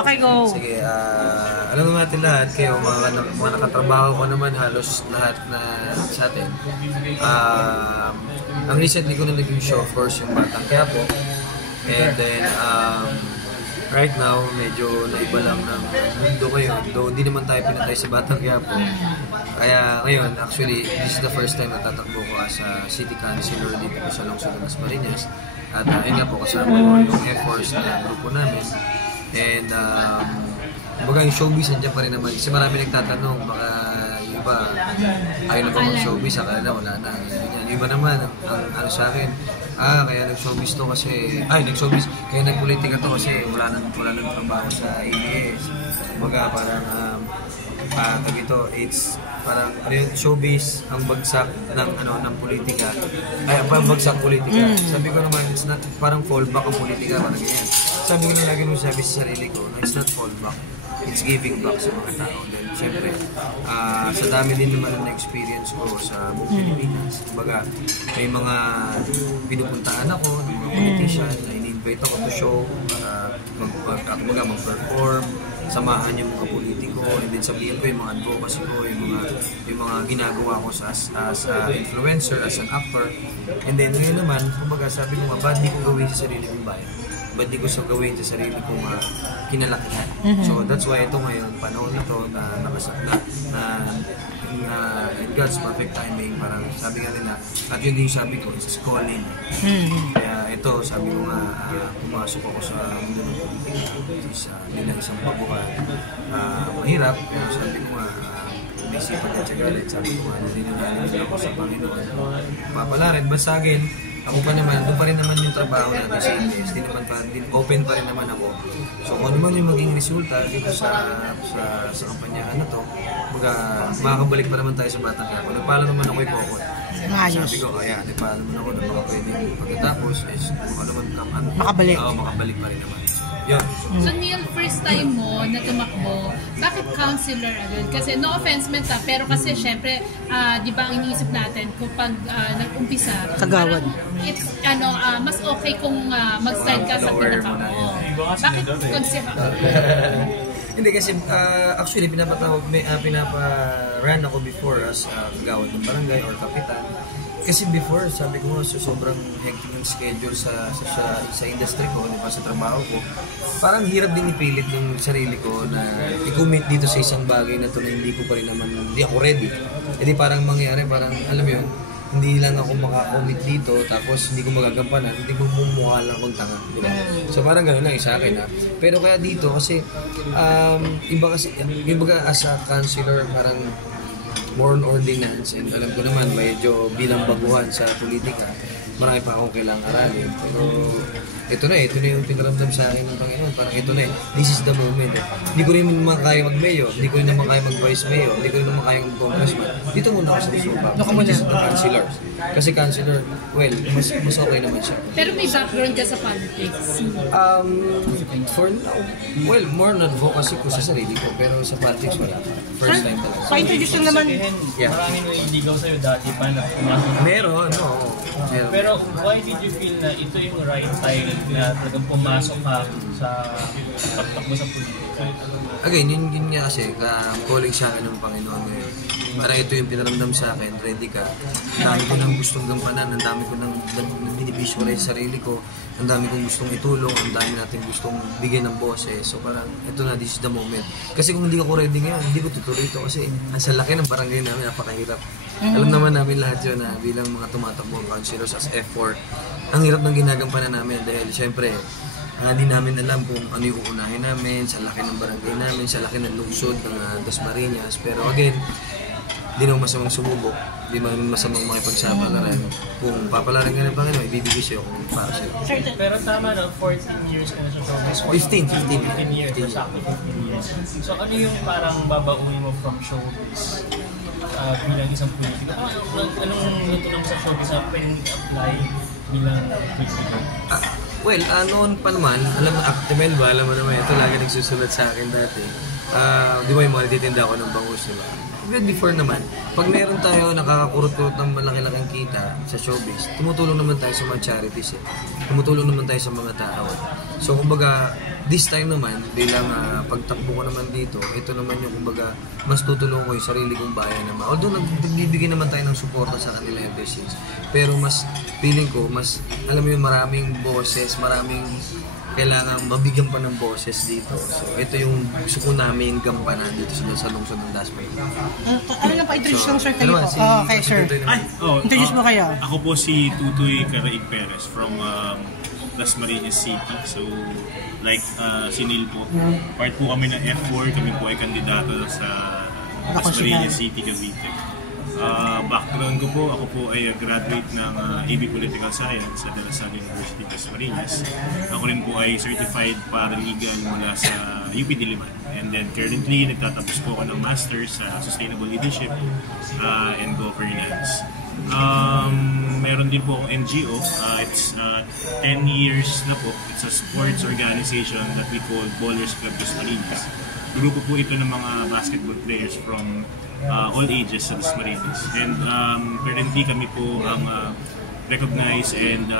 Okay, go. Sige, alam naman natin lahat, kayo, mga nakatrabaho ko naman halos lahat na sa atin. Ang recently ko na naging show, of course, yung Batang Quiapo. And then, right now, medyo naiba lang ng mundo ngayon. Though hindi naman tayo pinatay sa Batang Quiapo. Kaya ngayon, actually, this is the first time na tatakbo ko as a city councilor dito po sa Lungsod ng Dasmariñas. At yun nga po, kasama ko yung efforts na grupo namin. And, kumbaga yung showbiz, nandiyan pa rin naman. Kasi marami nagtatanong, baka yung iba, ayaw na ba mag-showbiz, akala na wala na. Yung iba naman, ang ano sa akin, kaya nag-showbiz to kasi, nag-showbiz, kaya nag-politika to kasi wala nang trabaho sa ABS. Kumbaga parang, it's parang showbiz ang bagsak ng politika ang bagsak politika. Sabi ko naman it's not parang fallback ang politika, parang ganyan. Sabi ko na lagi nung sabi sa sarili ko na it's not fallback, it's giving back sa mga tao. Then syempre sa dami din naman na experience ko sa buong Pilipinas, kumbaga may mga pinupuntahan ako ng mga politician na in-invite ako to show para mag-perform, samahan yung mga politiko, and then sabihin ko yung mga advocacy ko, yung mga ginagawa ko as influencer, as an actor. And then ngayon naman, kumbaga sabi ko nga, ba't di ko gawin sa sarili kong bayan? Ba't di ko gawin sa sarili kong kinalakihan? So that's why ito ngayon, panahon ito in God's perfect timing, parang sabi nga nila, at yun din sabi ko, it's calling. Kaya ito, sabi ko nga, pumasok ako sa mundo ng politika, bilang isang babukan. Mahirap, pero sabi ko nga, may sipat at sagalit, sabi ko nga, naniniwala ako sa Panginoon. Papalarin, basta sa akin, ako pa naman, doon pa rin naman yung trabaho natin sa English, open pa rin naman ako. So kung ano man yung maging resulta dito sa kampanyahan na to, makakabalik pa naman tayo sa Batang Quiapo. Nagpala naman ako ipokot. Sabi ko, nagpala naman ako na baka pwede pagkatapos, kung ano man makabalik pa rin naman. Yun. So Neil, first time mo na tumakbo, bakit councilor agad? Kasi no offense man pero kasi syempre, di ba ang iniisip natin kapag nag-umpisa, kagawad. It's mas okay kung mag-start ka sa pinaka mo. Bakit councilor? Hindi kasi actually pinapa-run ako before as kagawad ng barangay or kapitan. Kasi before, sabi ko nga, sobrang hectic ng schedule sa industry ko, di ba, sa trabaho ko. Parang hirap din ipilit ng sarili ko na i-commit dito sa isang bagay na to na hindi ako ready. Hindi parang mangyari, parang, alam mo yun, hindi lang ako makakommit dito, tapos hindi ko magagampanan, hindi ko mumukha lang akong tanga. Diba? So parang gano'n lang sa akin. Pero kaya dito, kasi, iba as a councilor, parang, more on ordinance, and alam ko naman medyo bilang baguhan sa politika, marami pa akong kailangang aralin. Pero ito na yung pinaramdam sa akin ng Panginoon. Parang ito na this is the moment. Hindi ko rin naman kaya mag-mayor, hindi ko rin naman kaya mag-vice mayor, hindi ko rin naman kaya mag-congressman. Dito muna ako sa Suba, which is the councilor. Kasi councilor, well, mas okay naman siya. Pero may background ka sa politics? For now, well, more on advocacy ko sa sarili ko, pero sa politics wala. First time talaga. Pa-introduce lang naman. Maraming naiindigaw sa'yo dati pa na pumasok. Meron. Pero why did you feel na ito yung right time na talagang pumasok ka sa takbo sa politika? Again, yun nga kasi, calling sa akin ng Panginoon ngayon. Para ito yung pinaramdam sa akin, ready ka. Ang dami ko nang gustong gampanan, ang dami ko nang binivisualize sa sarili ko, ang dami kong gustong itulong, ang dami natin gustong bigyan ng boses. So parang, ito na, this is the moment. Kasi kung hindi ako ready ngayon, hindi ko tutuloy ito kasi ang laki ng barangay namin, napakahirap. Alam naman namin lahat yun na bilang mga tumatakbong councilors as effort. Ang hirap ng ginagampanan namin dahil syempre, hindi namin alam kung ano yung uunahin namin, sa laki ng barangay namin, sa laki ng lungsod ng Dasmariñas. Pero again, hindi naman masamang sumubok, hindi naman masamang makipagsapalaran. Kung papalaran ka ng Panginoon, ibibigay sa'yo kung para sa'yo. Pero tama na, 14 years ka na sa showbiz. 15 years. Exactly 15 years. So ano yung parang babaunin mo from showbiz bilang isang politika? Anong natulang sa showbiz na pwedeng apply bilang politika? Well, noon pa naman, alam mo, Actimel ba? Alam mo naman, ito lagi nagsusulat sa akin dati. Di ba yung mga natitinda ko ng bangus, di ba? Even before naman, pag meron tayo nakakakurot-kurot ng malaki-laking kita sa showbiz, tumutulong naman tayo sa mga charities. Tumutulong naman tayo sa mga tao. So, kumbaga, this time naman, bilang pagtakbo ko naman dito, ito naman yung kumbaga, mas tutulungan ko yung sarili kong bayan naman. Although nagbibigay naman tayo ng suporta sa kanila ever since. Pero mas, feeling ko, mas, alam mo yung maraming boses, maraming kailangan mabigyan pa ng boses dito. So, ito yung gusto ko namin gampanan dito sa lungsod ng Dasmay. Ano lang pa-introduce lang, sir, kayo po? Okay, sir. Introduce mo kayo. Ako po si Tutoy Caraig Perez from Dasmariñas City. So, like si Neil po, part po kami ng F4, kami po ay kandidato sa Dasmariñas City, Cavite. Background ko po, ako po ay graduate ng AB Political Science sa De La Salle University, Dasmariñas. Ako rin po ay certified paralegal mula sa UP Diliman. And then currently, nagtatapos po ako ng Master's sa Sustainable Leadership and Governance. Meron din po akong NGO. It's 10 years na po. It's a sports organization that we call Ballers Club Dasmariñas. Grupo po ito ng mga basketball players from all ages sa Dasmariñas. And currently kami po ang recognized and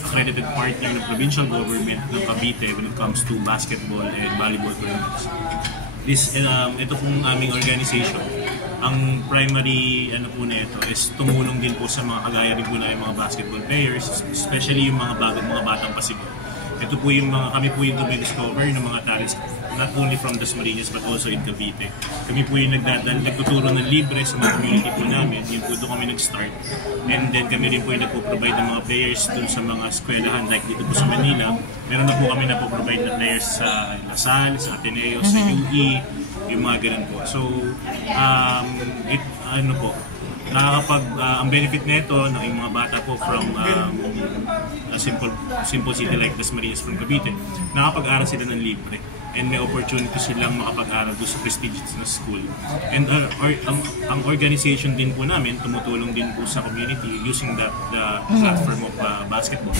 accredited partner ng provincial government ng Cavite when it comes to basketball and volleyball tournaments. Ito pong aming organization, ang primary po na ito is tumulong din po sa mga kagaya rin po na yung mga basketball players, especially yung mga batang pasigo. Ito po yung kami po yung dumidiscover ng mga talents not only from Dasmariñas but also in Cavite. Kami po yung nagtuturo ng libre sa mga community po namin. Yun po doon kami nag-start. And then kami rin po yung nagpo-provide ng mga players dun sa mga eskwelahan like dito po sa Manila. Meron na po kami nagpo-provide ng players sa La Salle, sa Ateneo, sa UE, yung mga ganun po. So, ang benefit nito ng yung mga bata po from a simple city like Dasmariñas from Cavite, nakapag-aral sila ng libre and may opportunity silang makapag-aral doon sa prestigious na school. And ang organization din po namin tumutulong din po sa community using the platform of basketball.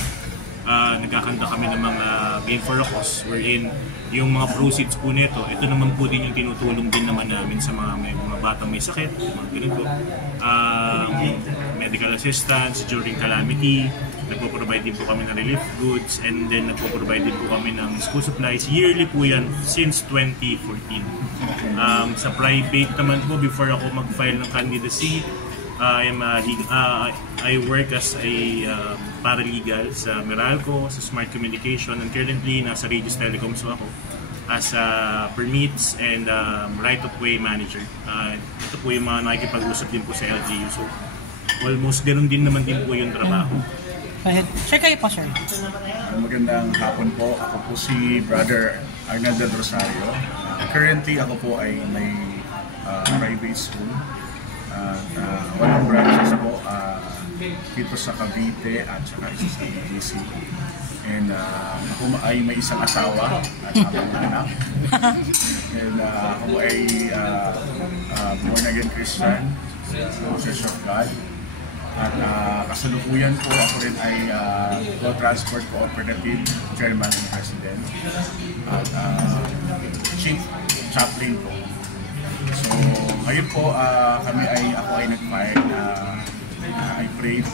Nagkakanta kami ng mga game for a cause wherein yung mga proceeds po nito, ito naman po din yung tinutulong din naman namin sa mga batang may sakit, mga ganun po. Medical assistance during calamity, nagpo-provide din po kami ng relief goods, and then nagpo-provide din po kami ng school supplies. Yearly po yan since 2014. Sa private naman po, before ako mag-file ng candidacy, I work as a paralegal sa Meralco, sa Smart Communication, and currently nasa Regis Telecoms ako as permits and right-of-way manager. Ito po yung mga nakikipag-usap din po sa LGU. So, almost ganun din naman din po yung trabaho. Sir, kayo po, sir. Magandang hapon po. Ako po si Brother Arnaldo Rosario. Currently, ako po ay may private school. Walang branches po dito sa Cavite at saka isa sa BGC. And ako ay may isang asawa at apat na anak. And ako ay born again Christian, Church of God. At kasalukuyan po ako rin ay Road Transport Cooperative Chairman and President at Chief Chaplain po. So ngayon po ako ay nag-file I prayed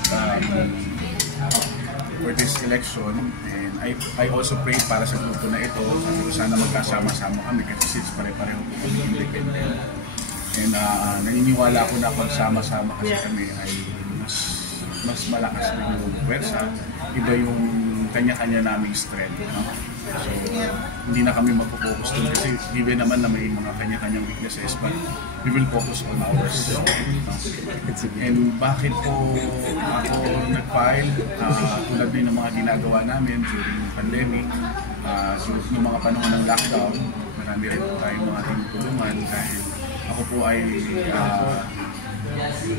for this election, and I also prayed para sa grupo na ito. Sabi ko sana magkasama-sama kami kasi since pare-pareho po kami independent. And naniniwala ko na pagsama-sama kasi kami ay mas malakas na yung pwersa. Iba yung kanya-kanya naming strength. No? So, hindi na kami mapofocus doon kasi given naman na may mga kanya-kanyang weaknesses, but we will focus on ours. No? And bakit po ako nag-file? Tulad din ng mga ginagawa namin during pandemic, noong mga panahon ng lockdown, marami rin po tayong mga tinutulungan dahil ako po ay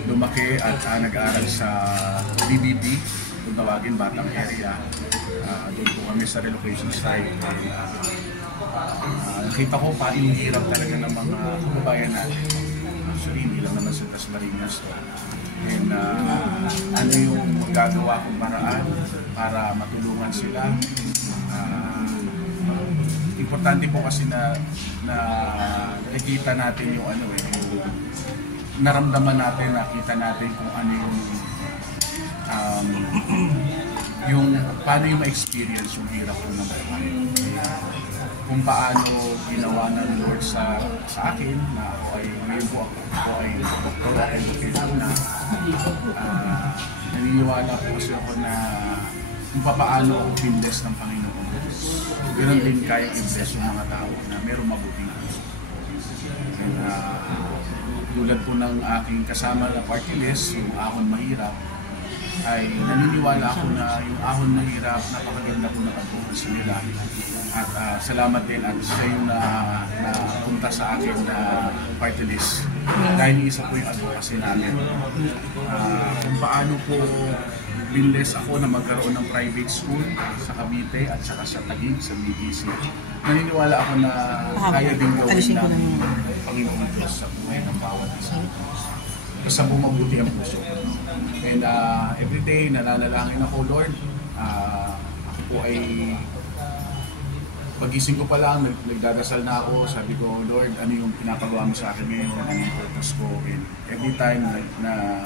lumaki at nag-aaral sa BBB, kung tawagin Batang Area. Doon po kami sa relocation site. Nakita ko pa yung hirap talaga ng mga kababayan natin. Actually, hindi lang naman sa Dasmariñas to. And ano yung magagawa kong paraan para matulungan sila. Importante po kasi na nakikita natin yung naramdaman natin, nakita natin kung ano yung paano yung ma-experience yung hirap ko ng buhay. Kung paano ginawa ng Lord sa akin na ako ay ngayon po ako ay doctoral education na naniniwala po kasi ako na kung paano ako pinless ng Panginoon. Ganoon din kaya i-bless yung mga tao na merong mabuting puso. Tulad po ng aking kasama na party list, yung Ahon Mahirap, ay naniniwala ako na yung Ahon Mahirap, napakaganda po na pagpupunsa nila. At salamat din at siya yung napunta sa akin na party list. Dahil isa po yung advocacy namin. Kung paano po binless ako na magkaroon ng private school sa Cavite at saka sa Taguig, sa BGC. Naniniwala ako na kaya din gawin ng Panginoon Diyos sa buhay ng bawat isa. Basta bumabuti ang puso. And everyday nananalangin ako, Lord. Ako po ay pagising ko pa lang, nagdadasal na ako, sabi ko, Lord, ano yung pinapagawa mo sa akin ngayon, ano yung purpose ko. And every time na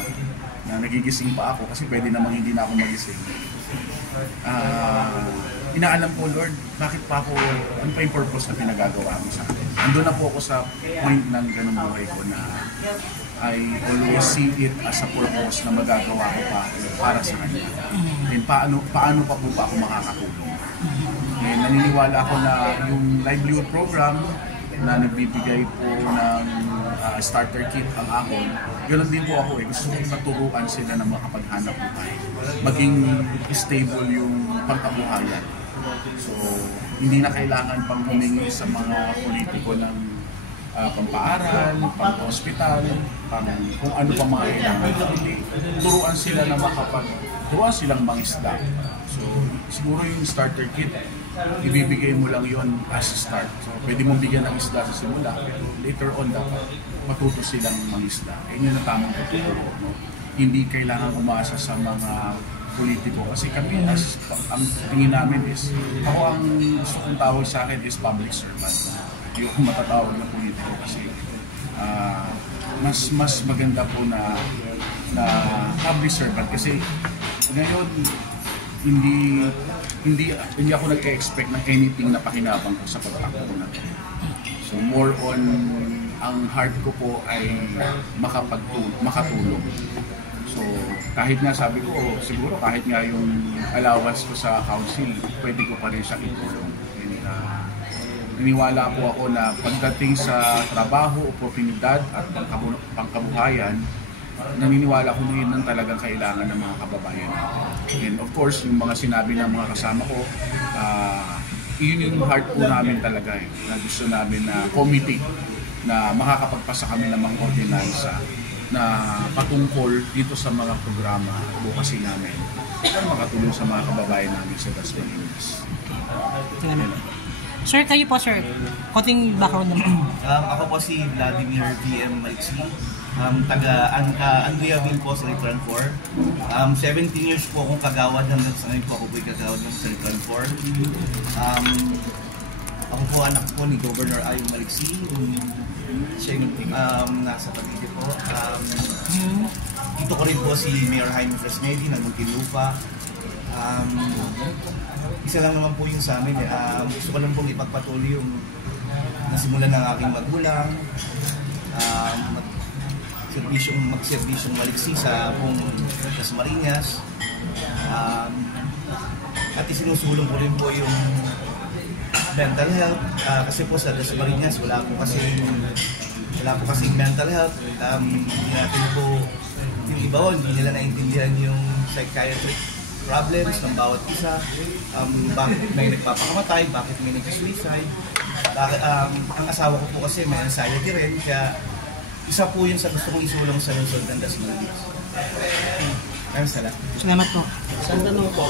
nagigising pa ako, kasi pwede namang hindi na ako magising. Inaalam ko, Lord, bakit pa ako, ano pa yung purpose na pinagagawa mo sa akin. Andun na po ako sa point ng ganung buhay ko na I always see it as a purpose na magagawa ko pa para sa Kanya. And paano pa po pa ako makakatulong. And naniniwala ako na yung livelihood program na nagbibigay po ng starter kit ang Ahon, ganoon din po ako gusto kong maturuan sila na makapaghanap buhay. Maging stable yung pagkabuhayan. So, hindi na kailangan pang humingi sa mga politiko ng pampaaral, pang-hospital, kung ano pa mga kailangan. Turuan sila na turuan silang mangisda. So, siguro yung starter kit, ibibigay mo lang yon as a start. So, pwede mong bigyan ng isda sa simula, pero later on dapat matuto silang mangisda. Yun yung tamang tuturo. No? Hindi kailangan umasa sa mga politiko. Kasi kami, ang tingin namin is, ako ang gusto kong tawag sa akin is public servant. Hindi ako matatawag na politiko kasi mas maganda po na public servant. Kasi ngayon, hindi ako nag-expect ng anything na pakinabang ko sa pagtakbo na. So more on, ang heart ko po ay makatulong. So kahit nga sabi ko, siguro kahit nga yung allowance ko sa council, pwede ko pa rin siyang itulong. Naniniwala po ako na pagdating sa trabaho, oportunidad at pangkabuhayan, naniniwala ko na yun ang talagang kailangan ng mga kababayan natin. And of course, yung mga sinabi ng mga kasama ko, yun yung heart po namin talaga na gusto namin na committee na makakapagpasa kami ng mga ordinansa na patungkol dito sa mga programa at advocacy namin para makatulong sa mga kababayan namin sa Dasmariñas. Sir, kayo po sir, konting background naman. Ako po si Vladimir VM Maliksi. Taga Andreaville po sa Return 4. 17 years po akong kagawad hanggang sa ngayon po ako po'y kagawad ng Return 4. Ako po anak po ni Governor Ayong Maliksi. Siya yung nasa Cavite po. Dito ko rin po si Mayor Jaime Fresnedi ng Muntinlupa. Isa lang naman po yung sa amin. Gusto ko lang pong ipagpatuloy yung nasimulan ng aking magulang. Magserbisyong maliksi sa buong Dasmariñas. At isinusulong ko rin po yung mental health. Kasi po sa Dasmariñas wala po kasi mental health. Hindi natin po yung iba hindi nila naintindihan yung psychiatric problems ng bawat isa. Bakit may nagpapakamatay, bakit may nag-suicide. Ang asawa ko po kasi may anxiety rin, kaya isa po yun sa gusto kong isulong sa lungsod ng Dasmariñas. Salamat po. Salamat po.